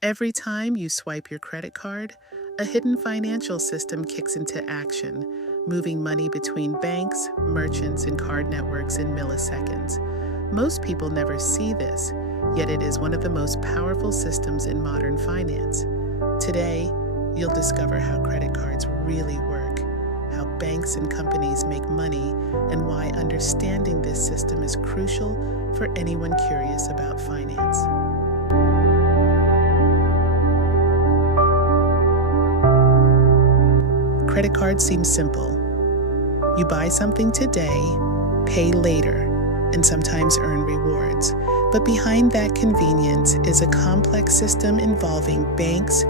Every time you swipe your credit card, a hidden financial system kicks into action, moving money between banks, merchants, and card networks in milliseconds. Most people never see this, yet it is one of the most powerful systems in modern finance. Today, you'll discover how credit cards really work, how banks and companies make money, and why understanding this system is crucial for anyone curious about finance. Credit cards seem simple. You buy something today, pay later, and sometimes earn rewards. But behind that convenience is a complex system involving banks,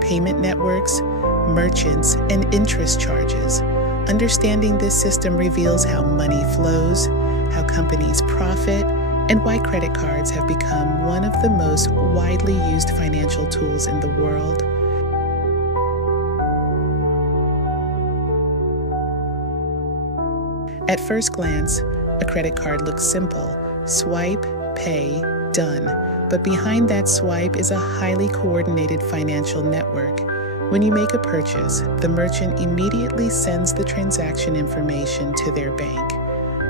payment networks, merchants, and interest charges. Understanding this system reveals how money flows, how companies profit, and why credit cards have become one of the most widely used financial tools in the world. At first glance, a credit card looks simple: swipe, pay, done. But behind that swipe is a highly coordinated financial network. When you make a purchase, the merchant immediately sends the transaction information to their bank,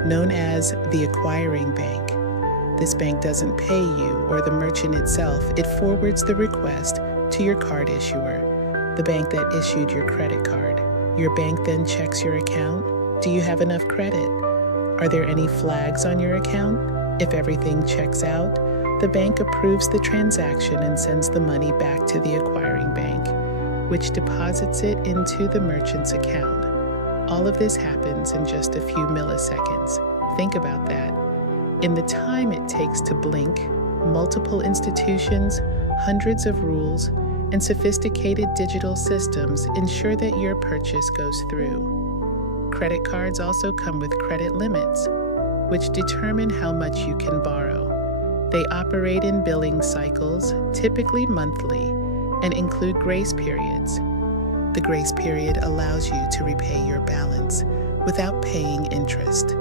known as the acquiring bank. This bank doesn't pay you or the merchant itself. It forwards the request to your card issuer, the bank that issued your credit card. Your bank then checks your account. Do you have enough credit? Are there any flags on your account? If everything checks out, the bank approves the transaction and sends the money back to the acquiring bank, which deposits it into the merchant's account. All of this happens in just a few milliseconds. Think about that. In the time it takes to blink, multiple institutions, hundreds of rules, and sophisticated digital systems ensure that your purchase goes through. Credit cards also come with credit limits, which determine how much you can borrow. They operate in billing cycles, typically monthly, and include grace periods. The grace period allows you to repay your balance without paying interest,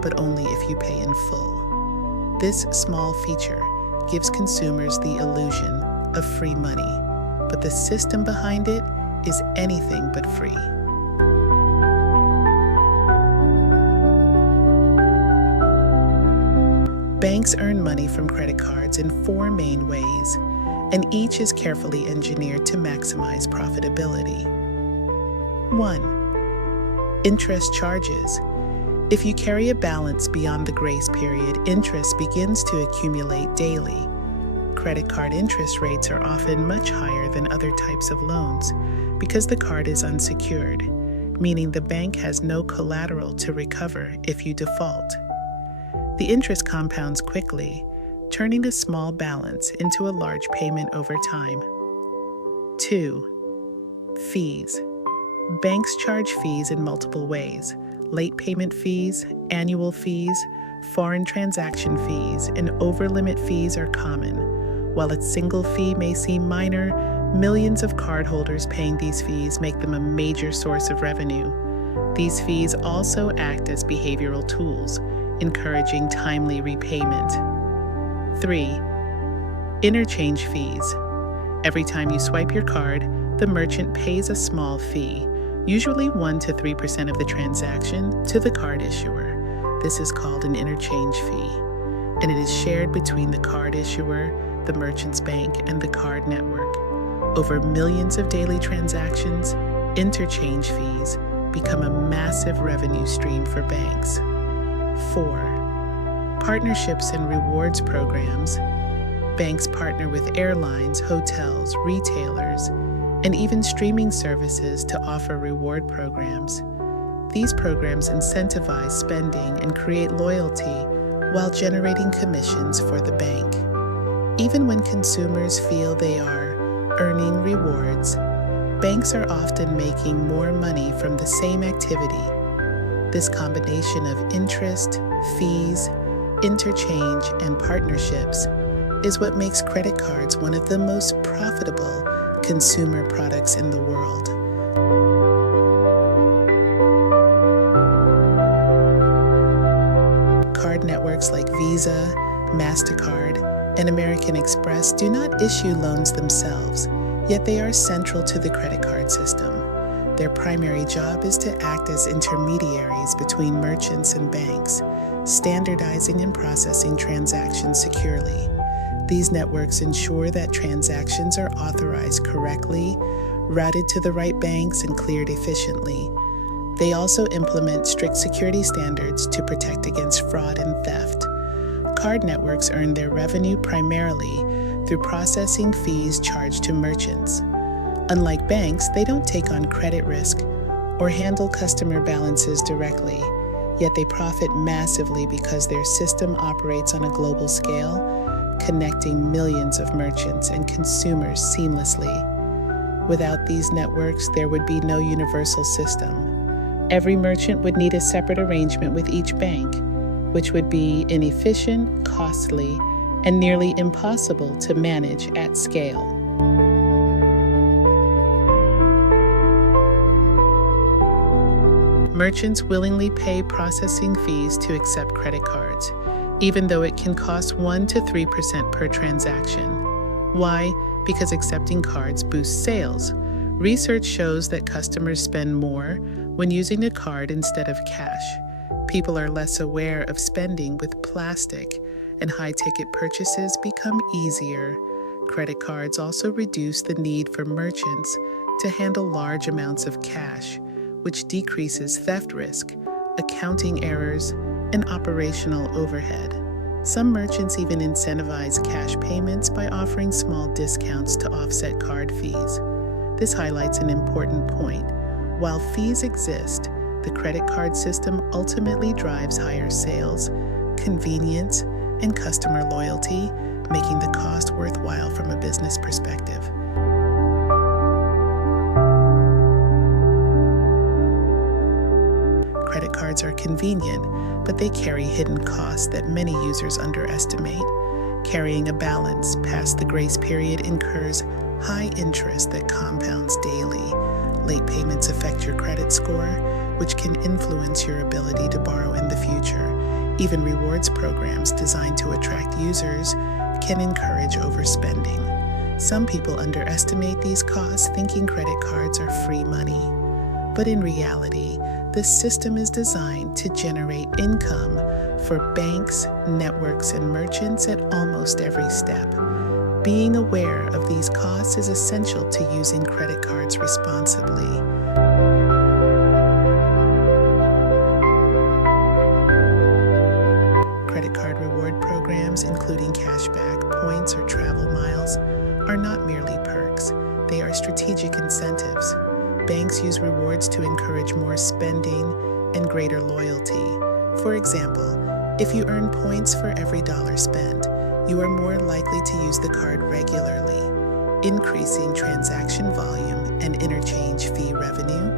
but only if you pay in full. This small feature gives consumers the illusion of free money, but the system behind it is anything but free. Banks earn money from credit cards in four main ways, and each is carefully engineered to maximize profitability. 1. Interest charges. If you carry a balance beyond the grace period, interest begins to accumulate daily. Credit card interest rates are often much higher than other types of loans because the card is unsecured, meaning the bank has no collateral to recover if you default. The interest compounds quickly, turning a small balance into a large payment over time. 2. Fees. Banks charge fees in multiple ways: late payment fees, annual fees, foreign transaction fees, and over-limit fees are common. While a single fee may seem minor, millions of cardholders paying these fees make them a major source of revenue. These fees also act as behavioral tools, encouraging timely repayment. 3. Interchange fees. Every time you swipe your card, the merchant pays a small fee, usually 1 to 3% of the transaction, to the card issuer. This is called an interchange fee, and it is shared between the card issuer, the merchant's bank, and the card network. Over millions of daily transactions, interchange fees become a massive revenue stream for banks. 4. Partnerships and rewards programs. Banks partner with airlines, hotels, retailers, and even streaming services to offer reward programs. These programs incentivize spending and create loyalty while generating commissions for the bank. Even when consumers feel they are earning rewards, banks are often making more money from the same activity. This combination of interest, fees, interchange, and partnerships is what makes credit cards one of the most profitable consumer products in the world. Card networks like Visa, Mastercard, and American Express do not issue loans themselves, yet they are central to the credit card system. Their primary job is to act as intermediaries between merchants and banks, standardizing and processing transactions securely. These networks ensure that transactions are authorized correctly, routed to the right banks, and cleared efficiently. They also implement strict security standards to protect against fraud and theft. Card networks earn their revenue primarily through processing fees charged to merchants. Unlike banks, they don't take on credit risk or handle customer balances directly, yet they profit massively because their system operates on a global scale, connecting millions of merchants and consumers seamlessly. Without these networks, there would be no universal system. Every merchant would need a separate arrangement with each bank, which would be inefficient, costly, and nearly impossible to manage at scale. Merchants willingly pay processing fees to accept credit cards, even though it can cost 1 to 3% per transaction. Why? Because accepting cards boosts sales. Research shows that customers spend more when using a card instead of cash. People are less aware of spending with plastic, and high-ticket purchases become easier. Credit cards also reduce the need for merchants to handle large amounts of cash, which decreases theft risk, accounting errors, and operational overhead. Some merchants even incentivize cash payments by offering small discounts to offset card fees. This highlights an important point. While fees exist, the credit card system ultimately drives higher sales, convenience, and customer loyalty, making the cost worthwhile from a business perspective. Credit cards are convenient, but they carry hidden costs that many users underestimate. Carrying a balance past the grace period incurs high interest that compounds daily. Late payments affect your credit score, which can influence your ability to borrow in the future. Even rewards programs designed to attract users can encourage overspending. Some people underestimate these costs, thinking credit cards are free money. But in reality, the system is designed to generate income for banks, networks, and merchants at almost every step. Being aware of these costs is essential to using credit cards responsibly. Credit card reward programs, including cashback, points, or travel miles, are not merely perks. They are strategic incentives. Banks use rewards to encourage more spending and greater loyalty. For example, if you earn points for every dollar spent, you are more likely to use the card regularly, increasing transaction volume and interchange fee revenue.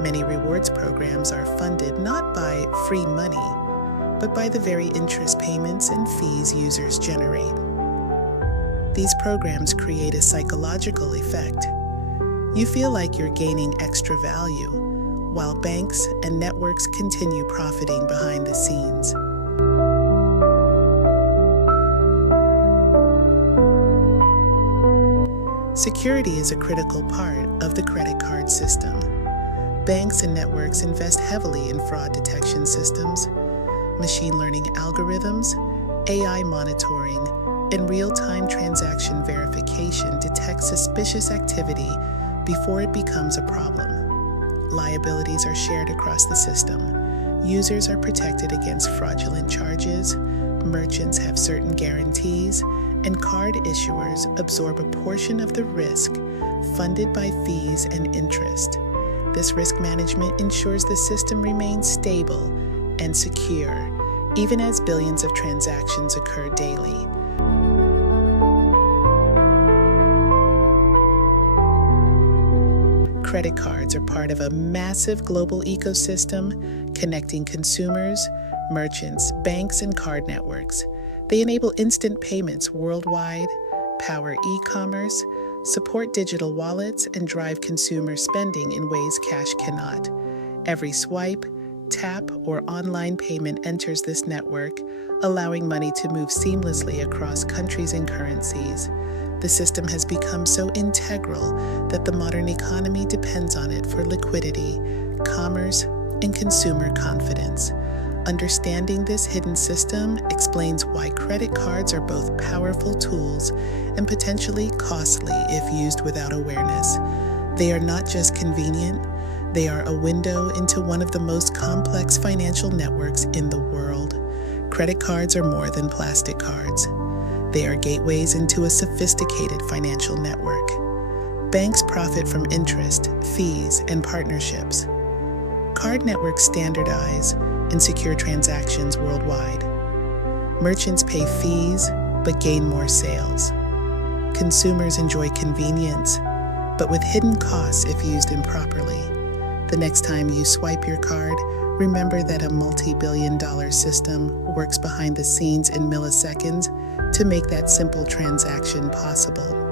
Many rewards programs are funded not by free money, but by the very interest payments and fees users generate. These programs create a psychological effect. You feel like you're gaining extra value, while banks and networks continue profiting behind the scenes. Security is a critical part of the credit card system. Banks and networks invest heavily in fraud detection systems, machine learning algorithms, AI monitoring, and real-time transaction verification detect suspicious activity before it becomes a problem. Liabilities are shared across the system. Users are protected against fraudulent charges, merchants have certain guarantees, and card issuers absorb a portion of the risk funded by fees and interest. This risk management ensures the system remains stable and secure, even as billions of transactions occur daily. Credit cards are part of a massive global ecosystem connecting consumers, merchants, banks, and card networks. They enable instant payments worldwide, power e-commerce, support digital wallets, and drive consumer spending in ways cash cannot. Every swipe, Tap or online payment enters this network, allowing money to move seamlessly across countries and currencies. The system has become so integral that the modern economy depends on it for liquidity, commerce, and consumer confidence. Understanding this hidden system explains why credit cards are both powerful tools and potentially costly if used without awareness. They are not just convenient, they are a window into one of the most complex financial networks in the world. Credit cards are more than plastic cards. They are gateways into a sophisticated financial network. Banks profit from interest, fees, and partnerships. Card networks standardize and secure transactions worldwide. Merchants pay fees but gain more sales. Consumers enjoy convenience, but with hidden costs if used improperly. The next time you swipe your card, remember that a multi-billion-dollar system works behind the scenes in milliseconds to make that simple transaction possible.